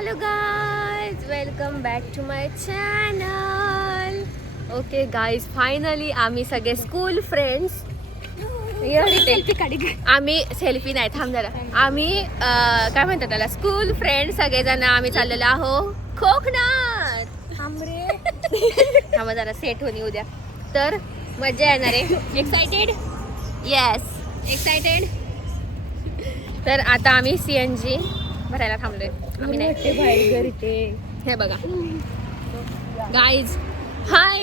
Hello guys, welcome back to my channel. Okay guys, finally आम्ही सगळे school friends आम्ही selfie नाही थांब जरा आम्ही काय म्हणतात त्याला स्कूल फ्रेंड सगळेजण आम्ही चाललेलो आहो कोकणात. थांबा जरा सेट होणी उद्या तर मजा येणार आहे. एक्साइटेड? Yes excited. तर आता आम्ही CNG भरायला थांबलोय. आम्ही नाही बाहेर हे बघा गाईज. हाय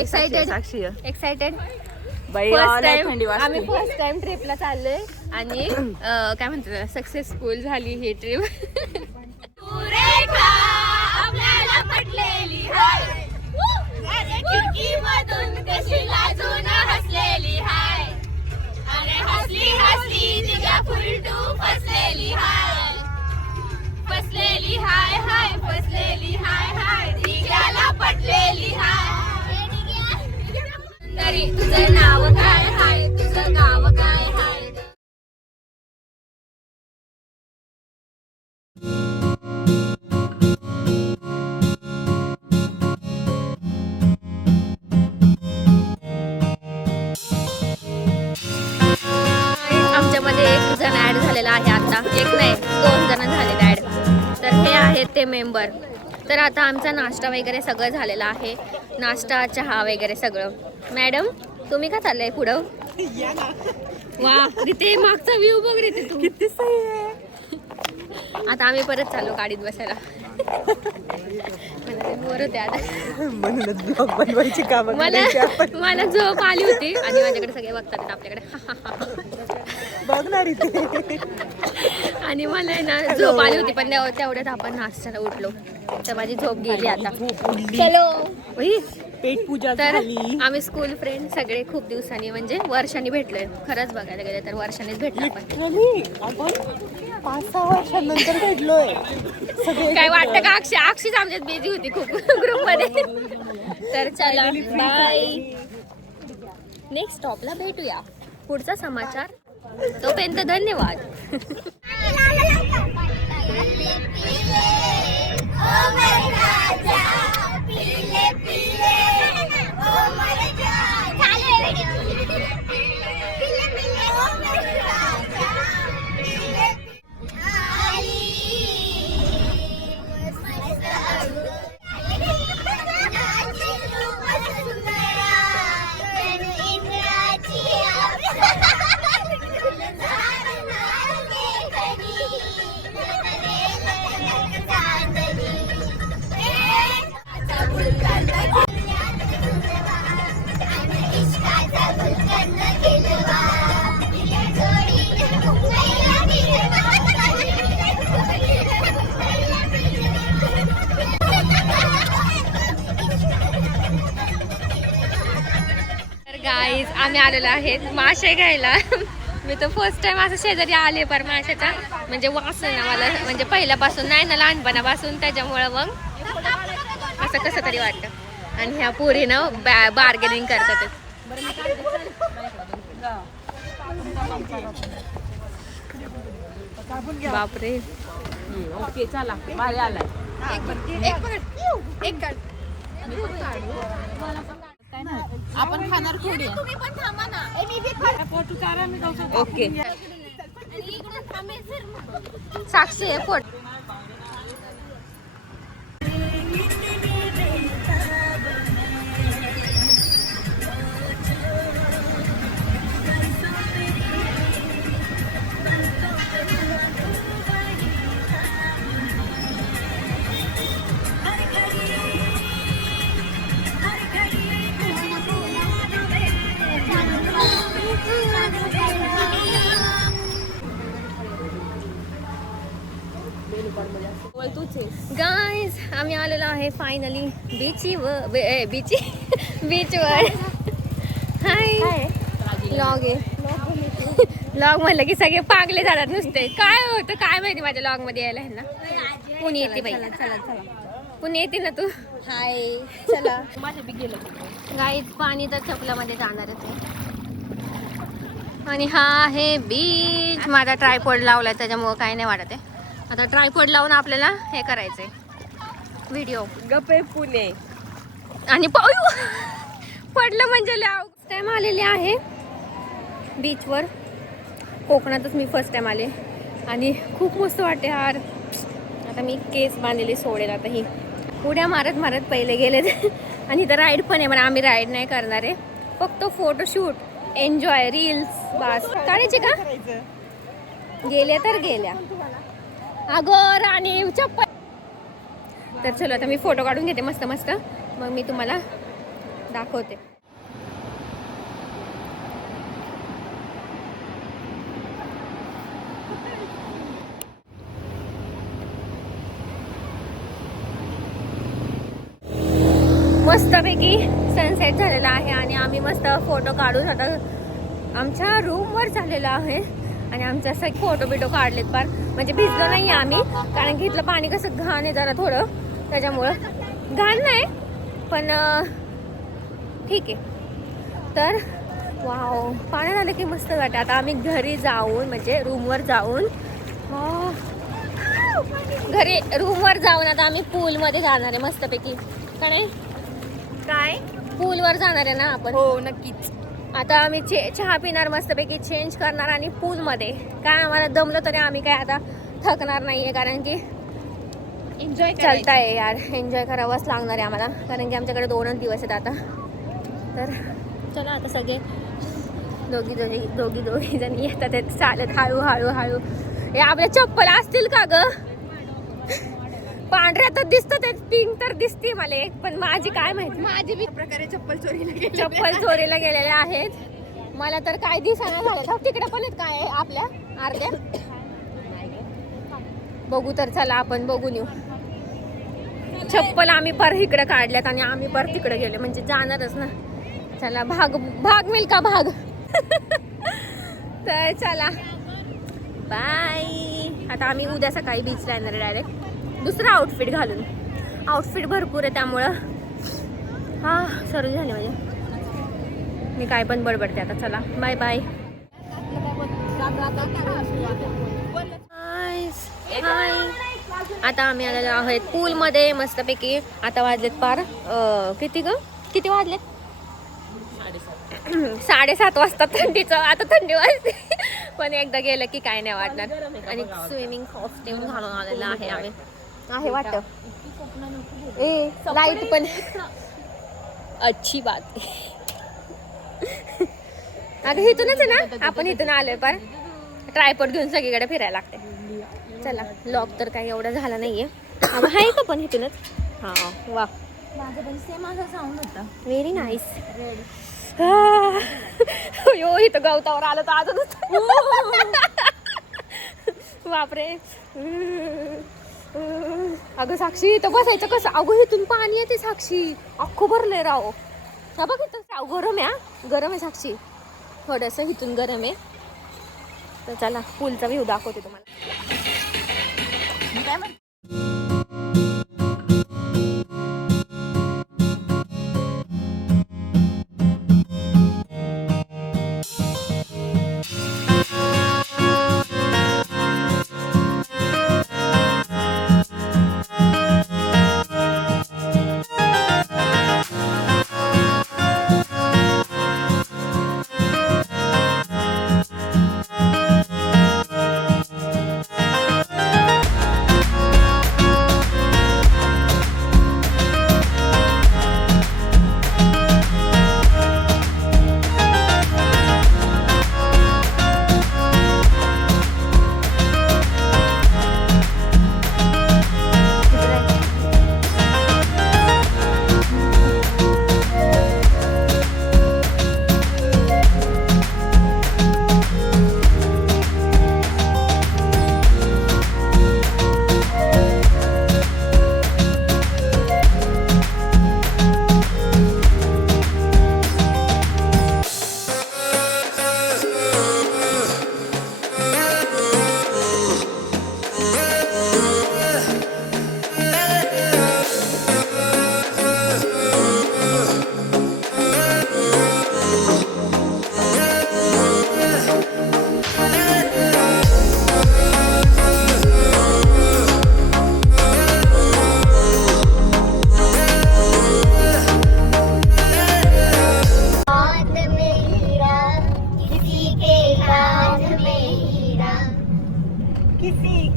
एक्साइटेड एक्साइटेड. आम्ही फर्स्ट टाइम ट्रिपला चाललोय आणि काय म्हणतात सक्सेसफुल झाली ही ट्रिप. आपल्याला पटलेली हाय खिडकीमधून कशी लाजून हसलेली हाय अरे हसली हसली तिच्या फुलटू फसलेली हाय फसलेली हाय हाय फसलेली हाय हाय तिच्याला पटलेली हाय. तरी तुझं नाव काय हाय तुझं गाव काय हाय. आमच्यामध्ये एक जण ऍड झालेला आहे आता. एक नाही 2 जण झालेले ऍड. तर हे आहेत ते मेंबर. तर आता आमचा नाश्ता वगैरे सगळं झालेला आहे. नाश्ता चहा वगैरे सगळं. मॅडम तुम्ही का चाललंय पुढं? वा रिते मागचा व्ह्यू बघ रिते तू किती सही आहे. आता आम्ही परत चाललो गाडीत बसायला. मला झोप आली होती आणि माझ्याकडे सगळे बघतात आपल्याकडे बघणार आणि मला ना झोप आली होती पण तेवढ्यात आपण नाश्त्याला उठलो तर माझी झोप गेली. आता चलो पेट पूजा तर आम्ही स्कूल फ्रेंड सगळे खूप दिवसांनी म्हणजे वर्षांनी भेटलोय. खरंच बघायला गेलं तर वर्षांनीच भेटलो आपण 5-6 वर्षांनंतर भेटलोय. काय वाटतं का अक्षीच आमच्यात बिझी होती खूप ग्रुप मध्ये. तर चला बाय. नेक्स्ट स्टॉपला भेटूया. पुढचा समाचार तोपर्यंत धन्यवाद. गाईज आम्ही आलेलो आहेत मासे घ्यायला. मी तर फर्स्ट टाइम असं शेजारी आले पर माशाचा म्हणजे वास ना मला म्हणजे पहिल्यापासून नाही ना लहानपणापासून त्याच्यामुळं मग असं कसं तरी वाटतं. आणि ह्या पोरीनं बार्गेनिंग करतात. बापरे. ओके चला भारी आलाय. एक आपण खाणार थोडी. तुम्ही पण थांबा ना. ओके साक्षी आहे पोट. गाईज आम्ही आलेलो आहे फायनली बीचवर. हाय लॉग आहे. लॉग म्हणलं की सगळे पागले जातात नुसते. काय होतं काय माहिती माझ्या लॉग मध्ये यायला ना. पुणे येते बाई. पुणे येते ना तू. हाय चला. गाईज पाणी तर चपलामध्ये जाणारच आहे. आणि हा आहे बीच. माझा ट्रायपॉड लावलाय त्याच्यामुळं काही नाही वाटत आहे. आता ट्रायपॉड लावून आपल्याला हे करायचंय व्हिडिओ. गपे पुणे. आणि पडलं म्हणजे फर्स्ट टाइम आलेले आहे बीचवर. कोकणातच मी फर्स्ट टाइम आले आणि खूप मस्त वाटते यार. आता मी केस बांधलेले सोडेल आता ही उड्या मारत मारत पहिले गेलेत. आणि इथं राईड पण आहे म्हणा. आम्ही राईड नाही करणार आहे, फक्त फोटोशूट, एन्जॉय, रील्स बस काढायचे का. गेल्या तर गेल्या अगं आणि चप्पल. तर चलो आता मी फोटो काढून घेते मस्त मस्त, मग मी तुम्हाला दाखवते. मस्तपैकी सनसेट झालेला आहे आणि आम्ही मस्त फोटो काढून आता आमच्या रूमवर झालेला आहे. आणि आमचे असं फोटो बिटो काढलेत पार. म्हणजे भिजलो नाही आम्ही, कारण की इथलं पाणी कसं घाण आहे जरा थोडं, त्याच्यामुळं. घाण नाही पण ठीक आहे. तर वाव, पाण्यात आलं की मस्त वाटतं. आता आम्ही घरी जाऊन म्हणजे रूमवर जाऊन रूमवर जाऊन आता आम्ही पूलमध्ये जाणार आहे मस्तपैकी. काय पूलवर जाणार आहे ना आपण. हो नक्कीच. आता आम्ही चहा पिणार मस्तपैकी, चेंज करणार आणि पूलमध्ये. काय आम्हाला दमलं तरी आम्ही काय आता थकणार नाहीये, कारण की एन्जॉय चालताय यार. एन्जॉय करावंच लागणार आहे आम्हाला, कारण की आमच्याकडे 2च दिवस आहेत आता. तर चला आता सगळे दोघी जण येतात चालत हळू. हे आपल्या चप्पल असतील का ग. पांढऱ्या तर दिसतात, पिंक तर दिसते मला एक, पण माझी काय माहिती. माझी बी प्रकारे चप्पल चोरीला गेलेल्या आहेत. मला तर काय दिसना झालं. तिकडे पण आहेत काय आपल्या अर्ध्या. बघू तर चला आपण बघून येऊ. चप्पल आम्ही पर इकडे काढल्यात आणि आम्ही पर तिकडे गेले म्हणजे जाणारच ना. चला भाग मिल्का भाग. तर चला बाय. आता आम्ही उद्या सकाळी बीचला येणार डायरेक्ट दुसरा आउटफिट घालून. आउटफिट भरपूर आहे त्यामुळं सर्व झाले म्हणजे मी काय पण बडबडते आता. चला बाय बाय. हाय. आता आम्ही आलेलो आहोत पूलमध्ये मस्तपैकी. आता वाजलेत पार किती वाजलेत 7:30 वाजता. थंडीचं आता थंडी वाजते पण एकदा गेलं की काय नाही वाटणार. आणि स्विमिंग कॉस्ट्यूम घालून आलेला आहे आम्ही. आहे वाटतं लाईट पण अच्छी बात. अगं इथूनच आहे ना आपण. इथून आलोय पर ट्रायपॉड घेऊन सगळीकडे फिरायला लागते. चला लॉक तर काही एवढा झाला नाहीये. अगं आहे का पण इथूनच. हा वा, माझं पण सेम असं साऊंड होता. Very nice. यो इथं गवतावर आलं तर अजूनच. बापरे. अगं साक्षी इथं बसायचं कसं. अगं इथून पाणी येते साक्षी, अख्खं भरलंय राव. हा बघ इथं गरम आहे. गरम आहे साक्षी, थोडंसं इथून गरम आहे. तर चला पूलचा व्ह्यू दाखवते तुम्हाला.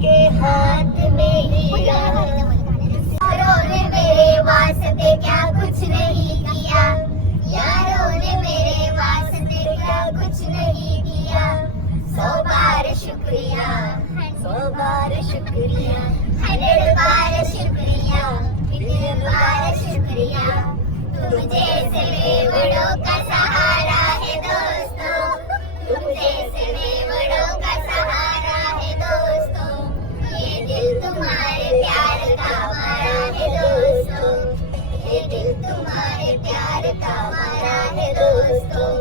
के हाथ में हीरा यारों ने मेरे वास्ते क्या कुछ नहीं किया यारों ने मेरे वास्ते क्या कुछ नहीं किया 100 बार शुक्रिया 100 बार शुक्रिया 100 बार शुक्रिया 1 बार शुक्रिया तुम जैसे बेवड़ों का सहारा है दोस्तों तुम जैसे बेवड़ों का सहारा है दोस्तों ये दिल तुम्हारे प्यार का मारा है दोस्तों ये दिल तुम्हारे प्यार का मारा है दोस्तों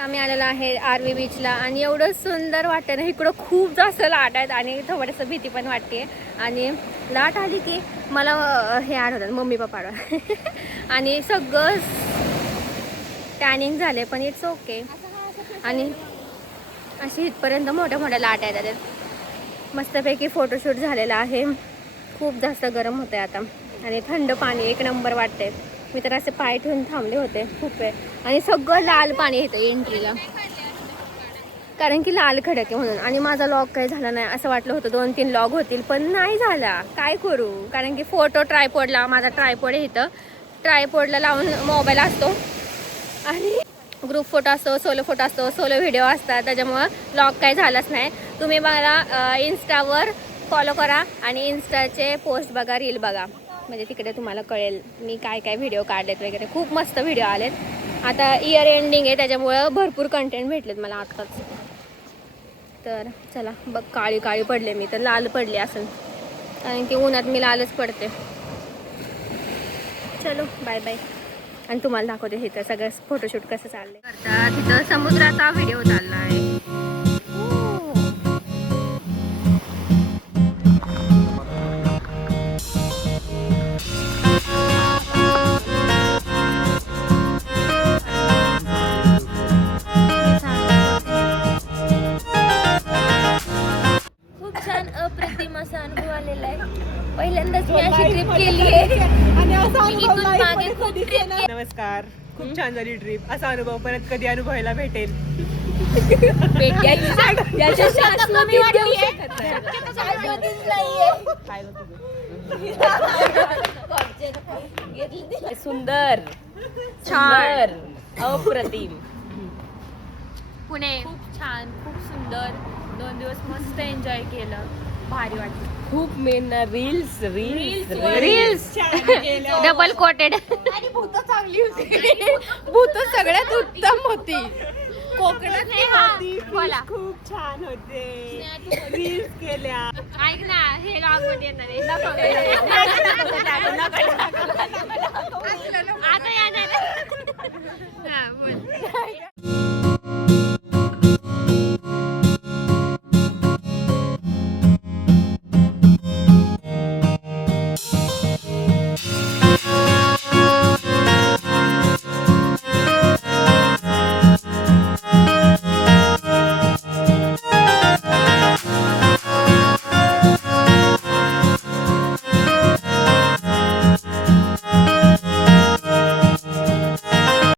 आम्ही आलेलो आहे आर्वी बीचला आणि एवढं सुंदर वाटतं ना इकडं खूप जास्त लाट आहेत आणि थोडंसं भीती पण वाटते आणि लाट आली की मला हे आठवतात मम्मी पप्पा आणि सगळं टॅनिंग झाले पण इट्स ओके आणि अशी इथपर्यंत मोठ्या मोठ्या लाट आहेत त्याच्यात मस्तपैकी फोटोशूट झालेला आहे खूप जास्त गरम होतं आहे आता आणि थंड पाणी एक नंबर वाटते मी तर असे पाय ठेवून थांबले होते खूप वेळ आणि सगळं लाल पाणी येतं एंट्रीला कारण की लाल खडक आहे म्हणून आणि माझा लॉग काही झाला नाही असं वाटलं होतं 2-3 लॉग होतील पण नाही झाला काय करू कारण की फोटो ट्रायपॉडला माझा ट्रायपॉड आहे इथं ट्रायपॉडला लावून मोबाईल असतो आणि ग्रुप फोटो असतो सोलो फोटो असतो सोलो व्हिडिओ असतात त्याच्यामुळं लॉग काही झालाच नाही तुम्ही मला इन्स्टावर फॉलो करा आणि इन्स्टाचे पोस्ट बघा रील बघा म्हणजे तिकडे तुम्हाला कळेल मी काय काय व्हिडिओ काढलेत वगैरे खूप मस्त व्हिडिओ आलेत आता इयर एंडिंग आहे त्याच्यामुळं भरपूर कंटेंट भेटलेत मला आत्ताच तर चला बघ काळी काळी पडले मी तर लाल पडले असेल कारण की उन्हात मी लालच पडते चलो बाय बाय आणि तुम्हाला दाखवते इथं सगळं फोटोशूट कसं चाललंय करता तिथं समुद्राचा व्हिडिओ चालला आहे अप्रतिम असा अनुभव आलेला आहे पहिल्यांदाच मी अशी ट्रिप केली आहे मागे खूप ट्रिप नमस्कार खूप छान झाली ट्रिप असा अनुभव परत कधी अनुभवायला भेटेल सुंदर छान अप्रतिम पुणे खूप छान खूप सुंदर 2 दिवस मस्त एन्जॉय केलं भारी वाटलं खूप मेन रील्स डबल कोटेड भूत सगळ्यात उत्तम होती कोकणात बोला खूप छान होते रील्स केल्या ऐक ना हे लॉग मध्ये येणार आहे आता या नाही